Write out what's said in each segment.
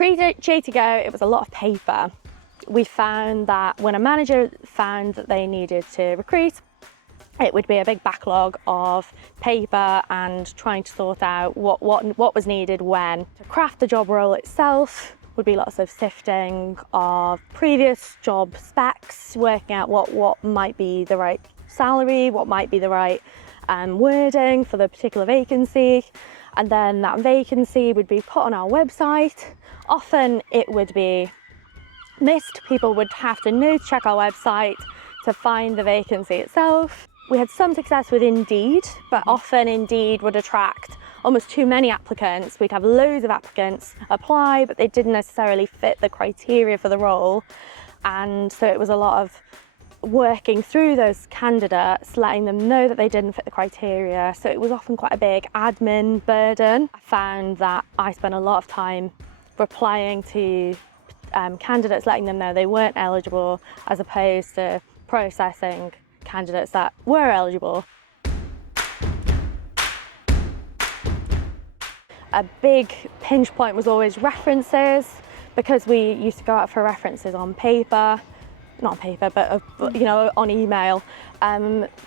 Pre-JTGO, it was a lot of paper. We found that when a manager found that they needed to recruit, it would be a big backlog of paper and trying to sort out what was needed when. To craft the job role itself would be lots of sifting of previous job specs, working out what might be the right salary, what might be the right wording for the particular vacancy, and then that vacancy would be put on our website. Often it would be missed. People would have to know to check our website to find the vacancy itself. We had some success with Indeed, but often Indeed would attract almost too many applicants. We'd have loads of applicants apply, but they didn't necessarily fit the criteria for the role. And so it was a lot of working through those candidates, letting them know that they didn't fit the criteria. So it was often quite a big admin burden. I found that I spent a lot of time replying to candidates, letting them know they weren't eligible, as opposed to processing candidates that were eligible. A big pinch point was always references, because we used to go out for references on paper, not on paper, but on email.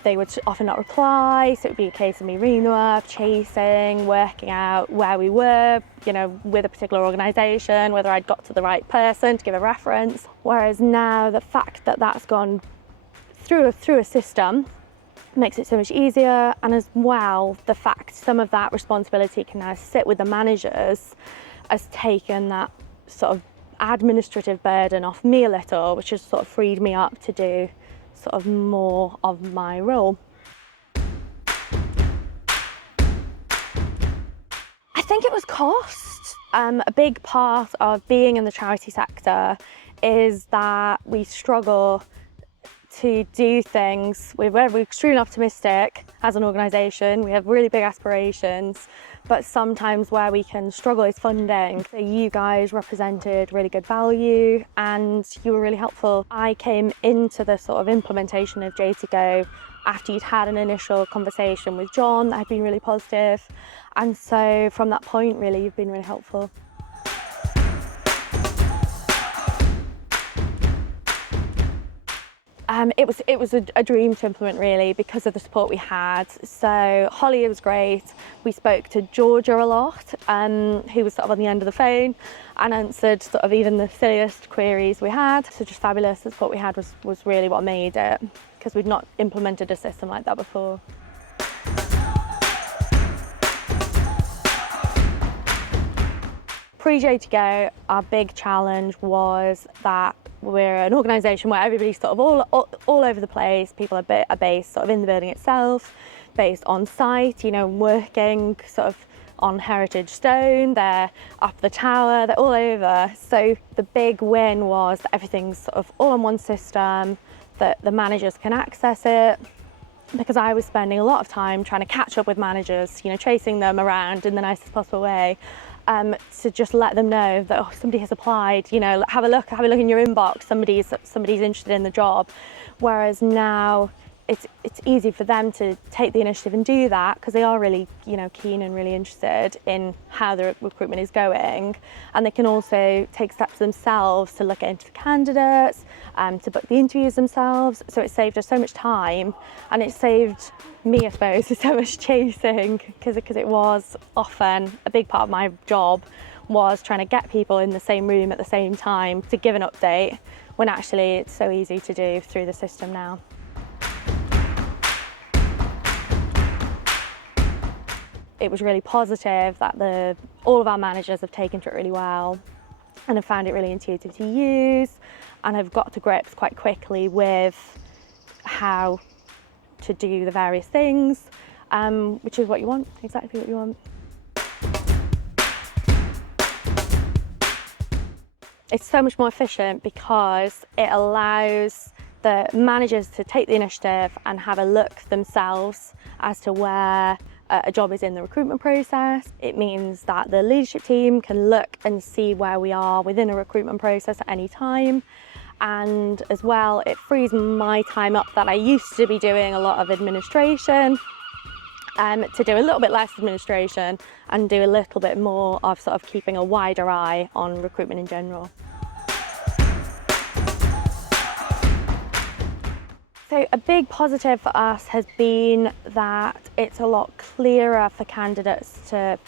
They would often not reply, so it would be a case of me ringing them up, chasing, working out where we were, with a particular organisation, whether I'd got to the right person to give a reference. Whereas now, the fact that that's gone through a system makes it so much easier, and as well, the fact some of that responsibility can now sit with the managers has taken that sort of administrative burden off me a little, which has sort of freed me up to do sort of more of my role. I think it was cost. A big part of being in the charity sector is that we struggle to do things. We're extremely optimistic as an organisation. We have really big aspirations, but sometimes where we can struggle is funding. So you guys represented really good value and you were really helpful. I came into the sort of implementation of JTGO after you'd had an initial conversation with John that had been really positive, and so from that point, really, you've been really helpful. It was a dream to implement, really, because of the support we had. So Holly was great. We spoke to Georgia a lot, who was sort of on the end of the phone and answered sort of even the silliest queries we had. So just fabulous. The support we had was really what made it, because we'd not implemented a system like that before. Pre-JTGO, our big challenge was that we're an organisation where everybody's sort of all over the place. People are based sort of in the building itself, based on site, working sort of on heritage stone, they're up the tower, they're all over. So the big win was that everything's sort of all on one system, that the managers can access it, because I was spending a lot of time trying to catch up with managers, chasing them around in the nicest possible way. To just let them know that somebody has applied, have a look in your inbox, somebody's interested in the job. Whereas now it's easy for them to take the initiative and do that, because they are really keen and really interested in how the recruitment is going, and they can also take steps themselves to look into the candidates, to book the interviews themselves. So it saved us so much time, and it saved me, I suppose, so much chasing, because it was often a big part of my job was trying to get people in the same room at the same time to give an update, when actually it's so easy to do through the system now. It was really positive that all of our managers have taken to it really well and have found it really intuitive to use, and have got to grips quite quickly with how to do the various things, which is what you want, exactly what you want. It's so much more efficient because it allows the managers to take the initiative and have a look themselves as to where a job is in the recruitment process. It means that the leadership team can look and see where we are within a recruitment process at any time. And as well, it frees my time up that I used to be doing a lot of administration, to do a little bit less administration and do a little bit more of sort of keeping a wider eye on recruitment in general. So a big positive for us has been that it's a lot clearer for candidates to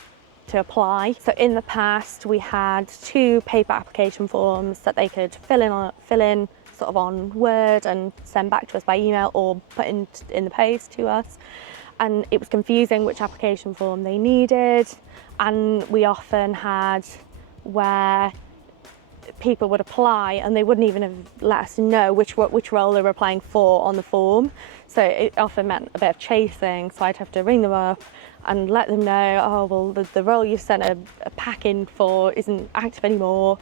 apply. So in the past we had 2 paper application forms that they could fill in sort of on Word and send back to us by email or put in the post to us. And it was confusing which application form they needed, and we often had where people would apply and they wouldn't even have let us know which role they were applying for on the form. So it often meant a bit of chasing, so I'd have to ring them up and let them know, oh well, the role you sent a pack in for isn't active anymore,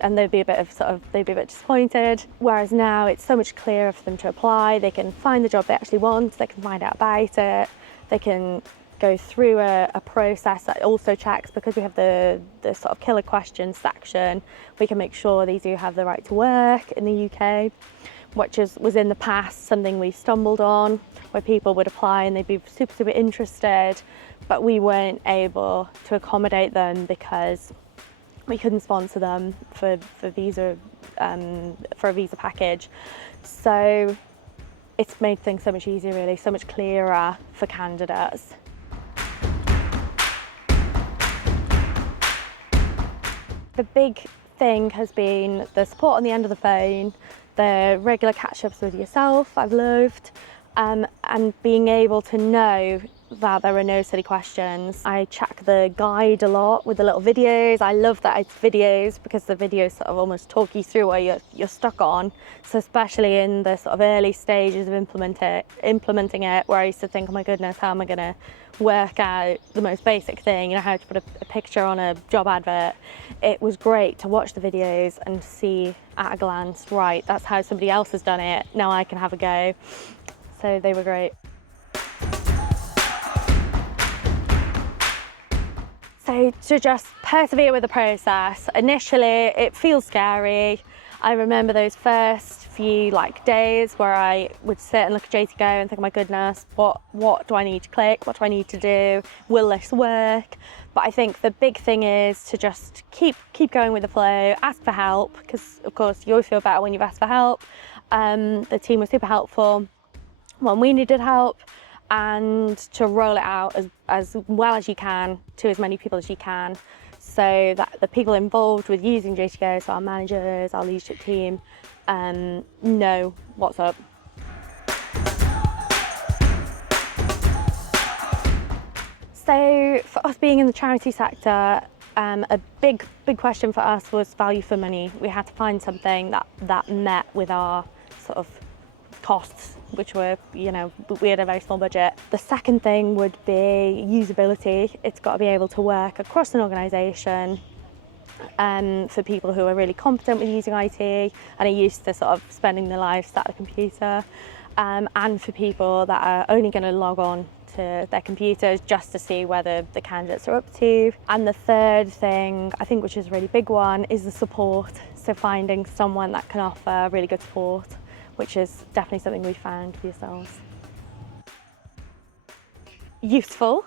and they'd be a bit disappointed. Whereas now it's so much clearer for them to apply. They can find the job they actually want, they can find out about it, they can go through a process that also checks, because we have the sort of killer questions section, we can make sure they do have the right to work in the UK, which was in the past something we stumbled on, where people would apply and they'd be super interested, but we weren't able to accommodate them because we couldn't sponsor them for a visa package. So it's made things so much easier, really, so much clearer for candidates. The big thing has been the support on the end of the phone, the regular catch-ups with yourself, I've loved, and being able to know that there are no silly questions. I check the guide a lot with the little videos. I love that it's videos, because the videos sort of almost talk you through what you're stuck on. So especially in the sort of early stages of implementing it, where I used to think, oh my goodness, how am I going to work out the most basic thing, how to put a picture on a job advert. It was great to watch the videos and see at a glance, right, that's how somebody else has done it, now I can have a go. So they were great. So to just persevere with the process. Initially it feels scary. I remember those first few days where I would sit and look at JTGO and think, oh my goodness, what do I need to click? What do I need to do? Will this work? But I think the big thing is to just keep going with the flow, ask for help, because of course you always feel better when you've asked for help. The team was super helpful when we needed help, and to roll it out as well as you can to as many people as you can, so that the people involved with using JTGO, so our managers, our leadership team, know what's up. So for us being in the charity sector, a big question for us was value for money. We had to find something that met with our sort of costs, which were, we had a very small budget. The second thing would be usability. It's got to be able to work across an organisation, for people who are really competent with using IT and are used to sort of spending their lives sat at a computer, and for people that are only going to log on to their computers just to see whether the candidates are up to. And the third thing, I think, which is a really big one, is the support. So finding someone that can offer really good support, which is definitely something we found for yourselves. Useful,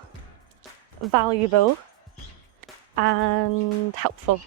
valuable, and helpful.